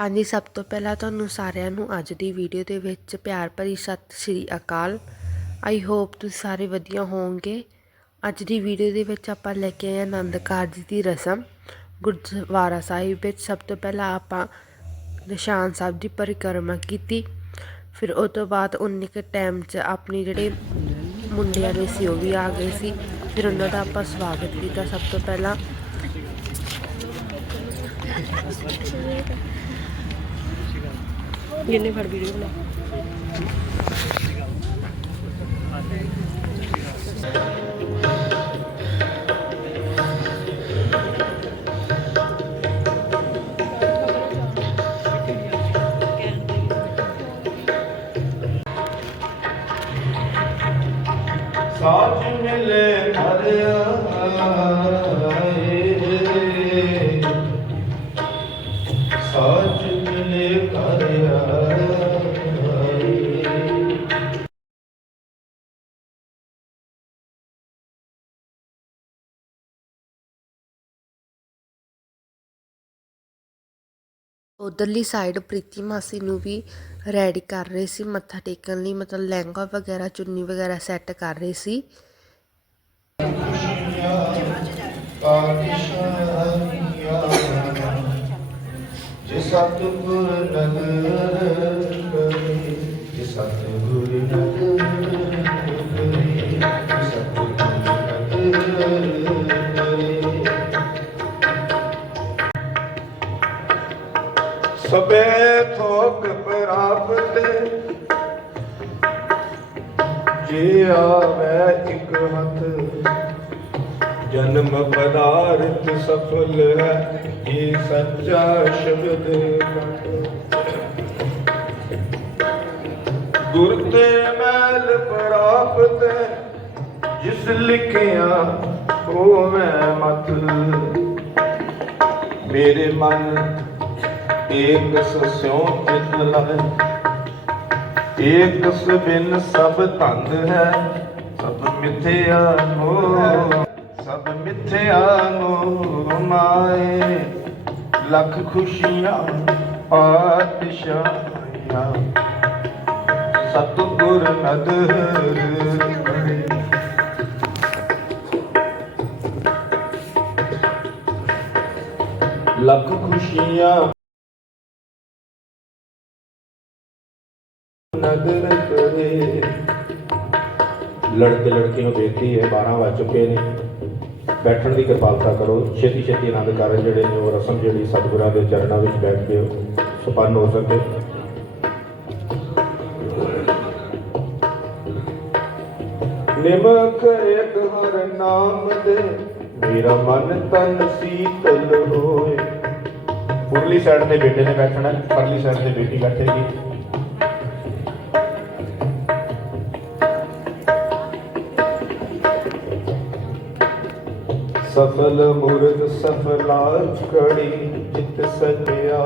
ਹਾਂਜੀ, ਸਭ ਤੋਂ ਪਹਿਲਾਂ ਤੁਹਾਨੂੰ ਸਾਰਿਆਂ ਨੂੰ ਅੱਜ ਦੀ ਵੀਡੀਓ ਦੇ ਵਿੱਚ ਪਿਆਰ ਭਰੀ ਸਤਿ ਸ੍ਰੀ ਅਕਾਲ। ਆਈ ਹੋਪ ਤੁਸੀਂ ਸਾਰੇ ਵਧੀਆ ਹੋਵੋਗੇ। ਅੱਜ ਦੀ ਵੀਡੀਓ ਦੇ ਵਿੱਚ ਆਪਾਂ ਲੈ ਕੇ ਆਏ ਹਾਂ ਆਨੰਦ ਕਾਰਜ ਦੀ ਰਸਮ। ਗੁਰਦੁਆਰਾ ਸਾਹਿਬ ਵਿੱਚ ਸਭ ਤੋਂ ਪਹਿਲਾਂ ਆਪਾਂ ਨਿਸ਼ਾਨ ਸਾਹਿਬ ਦੀ ਪਰਿਕਰਮਾ ਕੀਤੀ। ਫਿਰ ਉਸ ਤੋਂ ਬਾਅਦ ਉਨੇ ਕੁ ਟਾਈਮ 'ਚ ਆਪਣੀ ਜਿਹੜੇ ਮੁੰਡਿਆਂ ਦੇ ਸੀ, ਉਹ ਵੀ ਆ ਗਏ ਸੀ। ਫਿਰ ਉਹਨਾਂ ਦਾ ਆਪਾਂ ਸਵਾਗਤ ਕੀਤਾ ਸਭ ਤੋਂ ਪਹਿਲਾਂ। ਜਿੰਨੇ ਫੜ ਵੀਡੀਓ ਬਣਾ। ਸਾਜ ਮਿਲੇ ਹਰ ਉਧਰਲੀ ਸਾਈਡ ਪ੍ਰੀਤੀ ਮਾਸੀ ਨੂੰ ਵੀ ਰੈਡੀ ਕਰ ਰਹੇ ਸੀ, ਮੱਥਾ ਟੇਕਣ ਲਈ, ਮਤਲਬ ਲਹਿੰਗਾ ਵਗੈਰਾ, ਚੁੰਨੀ ਵਗੈਰਾ ਸੈੱਟ ਕਰ ਰਹੇ ਸੀ। ਜੇ ਸਤਿਗੁਰ ਨਗਰ ਸਬੇ ਥੋਕ ਪ੍ਰਾਪਤ ਜੇ ਆਵੇ ਇੱਕ ਹੱਥ, ਜਨਮ ਪਦਾਰਥ ਸਫਲ ਹੈ ਇਹ ਸੱਚਾ ਸ਼ਬਦ ਗੁਰ ਤੇ ਮੈਲ ਪ੍ਰਾਪਤ ਜਿਸ ਲਿਖਿਆ ਹੋਵੇ ਮਤ ਮੇਰੇ ਮਨ ਏਕ ਸਸਿਓ ਚਿਤ ਲਾਇ ਏਕ ਬਿਨ ਸਭ ਧੰਦ ਹੈ, ਸਭ ਮਿਥਿਆ ਮੋਹ ਸਭ ਮਿਥਿਆ ਮੋਹ ਮਾਏ। ਲੱਖ ਖੁਸ਼ੀਆਂ ਪਾਤਸ਼ਾਹੀਆਂ, ਸਤਿਗੁਰ ਨਦਰ ਲੱਖ ਖੁਸ਼ੀਆਂ ਨਦਰ ਕਰੇ ਲੜਕੇ ਲੜਕੀ ਨੂੰ ਬੇਨਤੀ ਹੈ 12 ਵੱਜ ਚੁੱਕੇ ਨੇ। ਬੈਠਣ ਦੀ ਕਿਰਪਾਲਤਾ ਕਰੋ। ਛੇਤੀ ਛੇਤੀ ਆਨੰਦ ਕਾਰਜ ਜਿਹੜੇ ਨੇ, ਉਹ ਰਸਮ ਜਿਹੜੀ ਸਤਿਗੁਰਾਂ ਦੇ ਚਰਨਾਂ ਵਿੱਚ ਬੈਠ ਕੇ ਸੰਪੰਨ ਹੋ ਸਕੇ। ਨਿਮਖ ਇੱਕ ਹਰ ਨਾਮ ਦੇ, ਮੇਰਾ ਮਨ ਤਨ ਸੀਤਲ ਹੋਏ। ਉਰਲੀ ਸਾਈਡ ਤੇ ਬੇਟੇ ਨੇ ਬੈਠਣਾ, ਪਰਲੀ ਸਾਈਡ ਤੇ ਬੇਟੀ ਬੈਠੇਗੀ। ਸਫਲ ਮੁਰਦ ਸਫਲਾ ਕੜੀ ਚਿਤ ਸਜਿਆ।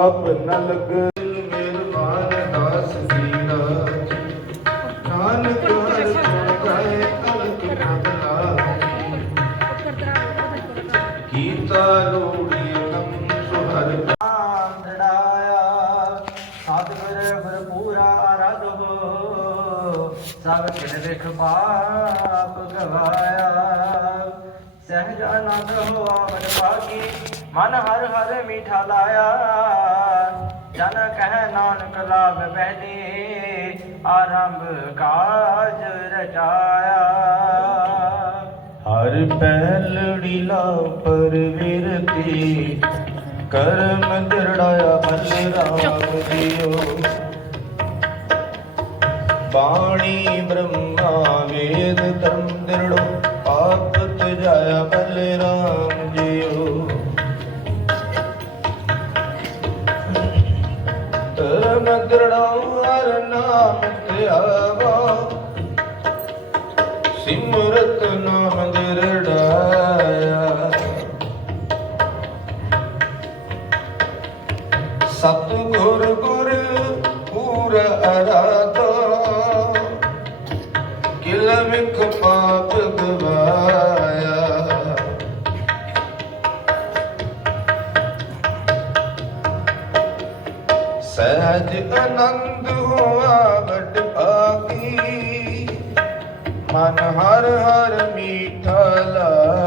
ਆਪ ਨ ਲਗ ਮਿਹਰਬਾਨ ਦਾਸ ਦੀਨਾ। ਨਾਨਕ ਹਰ ਚੁਕਾਏ ਅਲਕ ਬਦਲਾ ਕੀਤਾ ਰੋੜੀ ਨਮ ਸੁਹਰ ਆਂਧੜਾਇਆ ਸਤਿਗੁਰ ਭਰਪੂਰਾ ਆਰਾਧੋ ਸਭ ਕਿਨ ਵਿਖ ਪਾਪ ਸਹਿਜ ਹੋਆ ਮਨ ਭਾਗੀ ਮਨ ਹਰ ਹਰ ਮੀਠਾ ਲਾਇਆ। ਜਨ ਕਹਿ ਨਾਨਕ ਲਾਭ ਬਹਿਦੇ, ਆਰੰਭ ਕਾਜ ਰਚਾਇਆ। ਹਰ ਪਹਿਲੜੀ ਲਾ ਪਰਵਿਰਤੀ ਕਰਮ ਦਿਰੜਾਇਆ ਬਲ ਰਾਮ ਜੀਓ ਬਾਣੀ ਬ੍ਰਹਮਾ ਵੇਦ ਧਰਮ ਦਿਰੜੋ ਆਪ ਤਜਾਇਆ ਰਾਮ ਜੀਓ। ਧਰਮ ਦਿਰੜਾਉ ਹਰ ਨਾਮ ਧਿਆਵਾ। ਸਿਮਰਤ ਨਾਮ ਦਿਰੜਾਇਆ ਸਤ ਗੁਰ ਗੁਰ ਪੂਰ ਅਰਾਧਾ। ਕਿਲ ਵਿਖ ਪਾਪ ਗਵਾਇਆ ਸਹਿਜ ਆਨੰਦ ਹੋਆ ਵਡ ਭਾਗੀ। ਮਨ ਹਰ ਹਰ ਮੀਠਾ ਲਾਇਆ।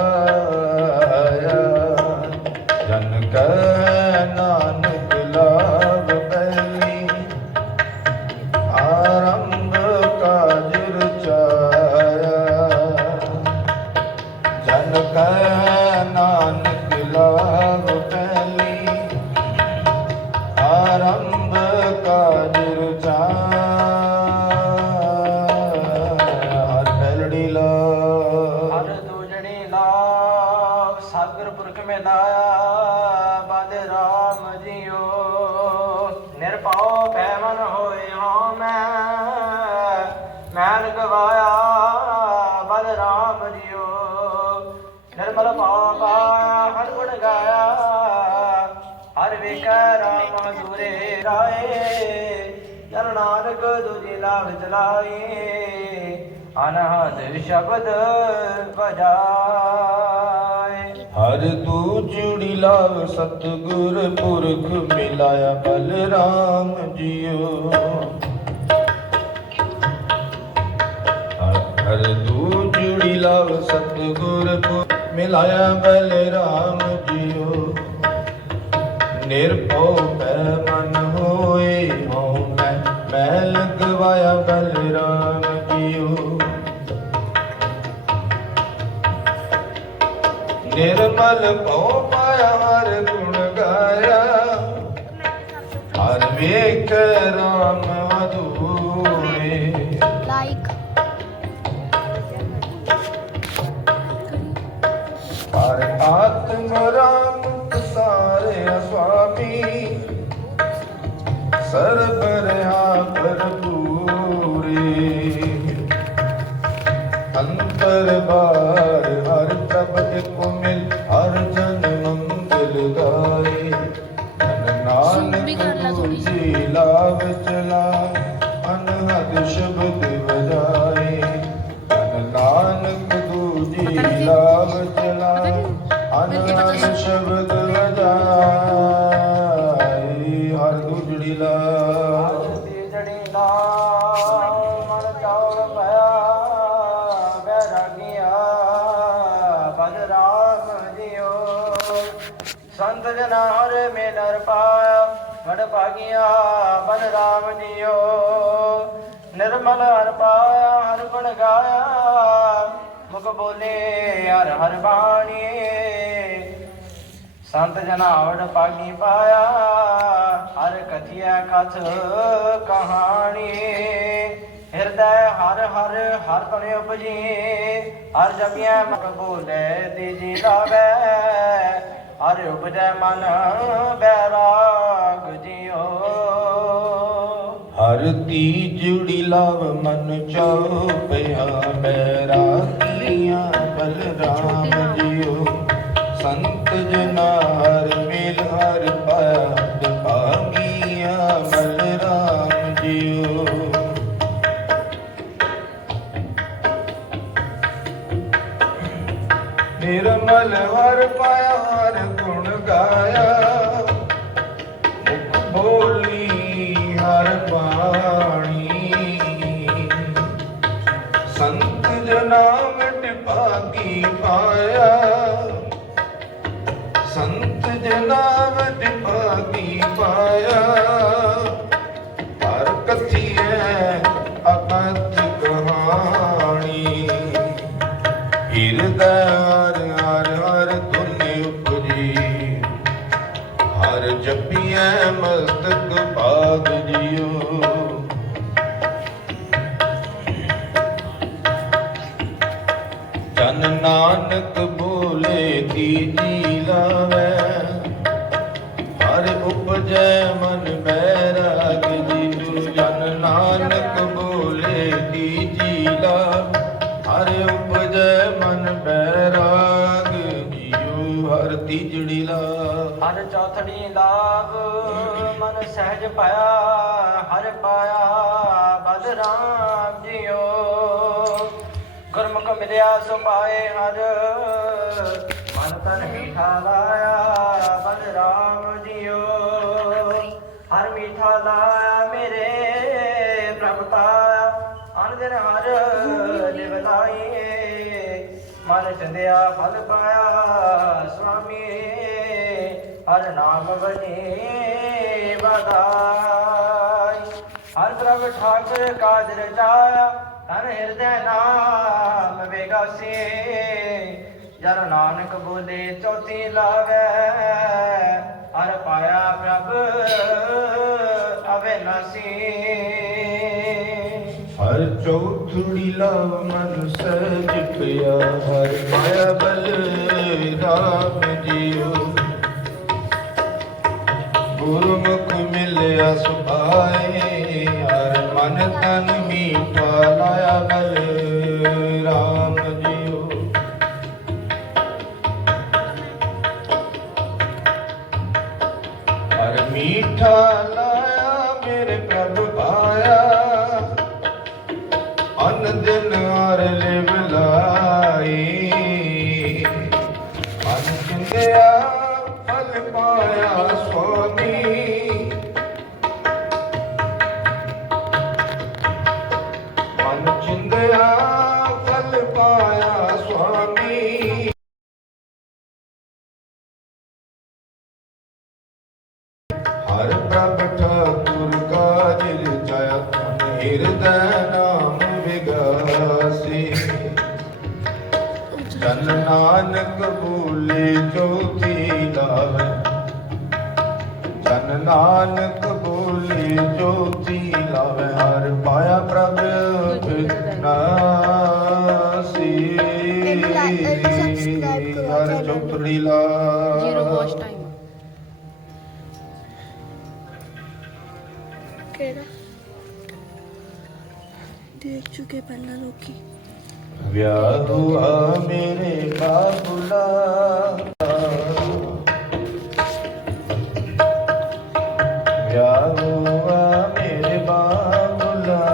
ਜਨ ਕੈ ਨਿਰਮਲ ਭਾਵ ਪਾਇਆ ਹਰ ਗੁਣ ਗਾਇਆ ਹਰ ਵੇਖੈ ਰਾਮ ਦੂਰੇ ਰਾਏ ਜਨ ਨਾਨਕ ਦੁਜੀ ਲਾਭ ਚਲਾਏ ਅਨਹਦ ਸ਼ਬਦ ਵਜਾਏ ਹਰ ਤੂੰ ਜੁੜੀ ਲਾਵ ਸਤਗੁਰ ਪੁਰਖ ਮਿਲਾਇਆ ਬਲਰਾਮ ਜੀਓ। ਹਰ- ਹਰ ਤੂ ਜੁੜੀ ਲਾਵ ਸਤਗੁਰ ਪੁਰਖ ਮਿਲਾਇਆ ਬਲਰਾਮ ਜੀਓ। ਨਿਰਭਉ ਪੈ ਮਨ ਹੋਏ ਹਉ ਮੈਂ ਮੈਂ ਲਗਵਾਇਆ ਬਲਰਾਮ ਜੀਓ। ਨਿਰਮਲ ਭਉ ਪਾਇਆ ਹਰ ਗੁਣ ਗਾਇਆ। ਹਰ ਵੇਖ ਰਾਮ ਚਲਾ ਅਨਹਦ ਸ਼ਬਦ ਵਜਾਏ ਧਨ ਨਾਨਕ ਦੂਜੀ। ਲਾਭ ਚਲਾ ਅਨਹਦ। ਸ਼ਬਦ ਵਜਾਏ ਪਾਇਆ ਭਾਗਿਆ ਭਾਗੀਆ ਰਾਮ ਜੀਓ ਨਿਰਮਲ ਹਰ ਪਾਇਆ, ਹਰ ਗੁਣ ਗਾਇਆ। ਮੁਖ ਬੋਲੇ ਹਰ ਹਰ ਬਾਣੀ ਸੰਤ ਜਨਾ ਵੜ ਪਾਗੀ ਪਾਇਆ, ਹਰ ਕਥਿਆ ਕਥ ਕਹਾਣੀ ਹਿਰਦੈ ਹਰ ਹਰ ਹਰ ਤਨ ਉਪਜੀ ਹਰ ਜਪਿਆ ਮੁਖ ਬੋਲੇ, ਤੀਜੀ ਲਾਵੇ ਹਰ ਉਪਜੈ ਮਨ ਬੈਰਾਗ ਜਿਉ। ਹਰ ਤੀਜੜੀ ਲਾਵ ਮਨ ਚਾਉ ਪਿਆ ਬੈਰਾਗੀਆਂ ਨਿਰਮਲ ਹਰ ਪਾਇਆ ਹਰ ਗੁਣ ਗਾਇਆ। ਬੋਲੀ ਹਰ ਬਾਣੀ। ਸੰਤ ਜਨਾ ਮਿਟ ਪਾਇਆ। ਸੰਤ ਜਨਾ ਮਿਟ ਭਾਗੀ ਪਾਇਆ। ਹਰ ਕਥੀਐ ਅਕਥ ਕਹਾਣੀ ਹਿਰਦੈ ਨਾਨਕ ਬੋਲੇ ਤੀਜੀ ਲਾਵੈ? ਹਰ ਉਪਜੈ ਮਨ ਬੈਰਾਗ ਜਿਉ ਜਨ ਨਾਨਕ ਬੋਲੇ ਤੀਜੀ ਲਾਵ? ਹਰ ਉਪਜੈ ਮਨ ਬੈਰਾਗ, ਜਿਉ ਹਰ ਤੀਜੜੀ ਲਾ ਹਰ ਚੌਥੜੀ ਲਾਭ ਮਨ ਸਹਿਜ ਪਾਇਆ, ਹਰ ਪਾਇਆ ਬਦ ਮਿਲਿਆ ਸੋ ਹਰ। ਮਨ ਤਨ ਮੀਠਾ ਲਾਇਆ, ਬਲ ਰਾਮ ਜੀਓ ਹਰ ਮੀਠਾ ਲਾਇਆ ਮੇਰੇ, ਪ੍ਰਭ ਪਾਇਆ। ਹਰ ਲਿਵ ਲਾਈਏ। ਮਨ ਚੰਦਿਆ ਫਲ ਪਾਇਆ, ਸੁਆਮੀ। ਹਰ ਨਾਮ ਬਣੇ ਵਧਾਈ। ਹਰ ਪ੍ਰਭ ਠਾਕੁਰ ਕਾਜ ਰਚਾਇਆ ਹਰ ਹਿਰਦੈ ਨਾਮ ਵਿਗਾਸੀ। ਜਨ ਨਾਨਕ ਬੋਲੇ ਚੌਥੀ ਲਾਵੇ, ਹਰ ਪਾਇਆ ਪ੍ਰਭ ਅਬਿਨਾਸੀ ਹਰ ਚੌਥੜੀ ਲਵ ਮਨ ਸਹਿਜ ਪਿਆ ਹਰ ਪਾਇਆ ਬਲ ਰਾਮ ਜੀਓ ਗੁਰਮੁਖ ਮਿਲਿਆ ਸੁਭਾਏ, ਹਰ ਮਨ ਤਨ ਮੀਠਾ ਹਰ ਪ੍ਰਭ ਠਾਕੁਰ ਕਾਜ ਰਚਾਇਆ ਹਿਰਦੈ ਨਾਮ ਵਿਗਾਸੀ। ਜਨ ਨਾਨਕ ਬੋਲੇ ਜੋਤੀ ਲਾਵੇ ਜਨ ਨਾਨਕ ਬੋਲੇ ਜੋਤੀ ਲਾਵੇ ਹਰ ਪਾਇਆ ਪ੍ਰਭ ਨਾਸੀ ਹਰ। ਚੌਥੜੀ ਲਾ ਜ਼ੀਰੋ ਵਾਚ ਟਾਈਮ ਚੁੱਕੇ ਪਹਿਲਾਂ ਲੋਕੀ। ਵਿਆਹ ਹੁਆ ਮੇਰੇ ਬਾਬੁਲਾ। ਵਿਆਹ ਹੁਆ ਮੇਰੇ ਬਾਬੁਲਾ।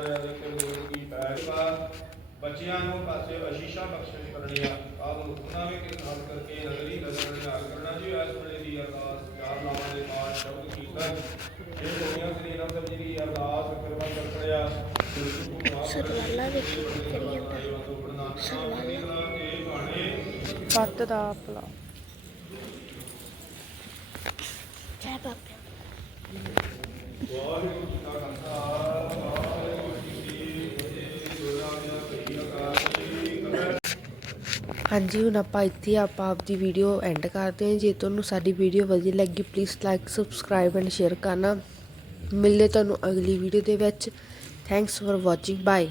ਦੇ ਕੇ ਗੁਰੂ ਕੀ ਪੈਸਾ ਬੱਚਿਆਂ ਨੂੰ ਪਾਸੇ ਅਸ਼ੀਸ਼ਾ ਬਖਸ਼ਿਸ਼ ਕਰਨੀਆਂ। ਆਪ ਉਹਨਾਂ ਵਿੱਚ ਕਿਰਪਾਲ ਕਰਕੇ ਨਗਰੀ ਨਜ਼ਰ ਨਿਹਾਲ ਕਰਨਾ ਜੀ। ਇਸ ਵੇਲੇ ਦੀ ਅਰਦਾਸ ਚਾਰ ਨਾਮਾਂ ਦੇ ਬਾਅਦ ਸ਼ਬਦ ਕੀਰਤਨ। ਇਹ ਦੁਨੀਆ ਸ੍ਰੀ ਰਾਮ ਸਾਹਿਬ ਜੀ ਦੀ ਅਰਦਾਸ ਕਰਵਾ ਕਰ ਪੜਿਆ ਸਰਵਾਲਾ ਵੇਖੀ ਕੀ ਕਰੀ ਜਾਂਦਾ? ਸਰਵਾਲਾ ਪੱਤ ਦਾ ਆਪਲਾ ਜੈ ਬਾਬੇ। ਹਾਂਜੀ, ਹੁਣ ਆਪਾਂ ਇੱਥੇ ਆਪਾਂ ਆਪਦੀ ਵੀਡੀਓ ਐਂਡ ਕਰਦੇ ਹਾਂ। ਜੇ ਤੁਹਾਨੂੰ ਸਾਡੀ ਵੀਡੀਓ ਵਧੀਆ ਲੱਗੀ please like subscribe and share ਕਰਨਾ। ਮਿਲਦੇ ਤੁਹਾਨੂੰ ਅਗਲੀ ਵੀਡੀਓ ਦੇ ਵਿੱਚ। Thanks for watching bye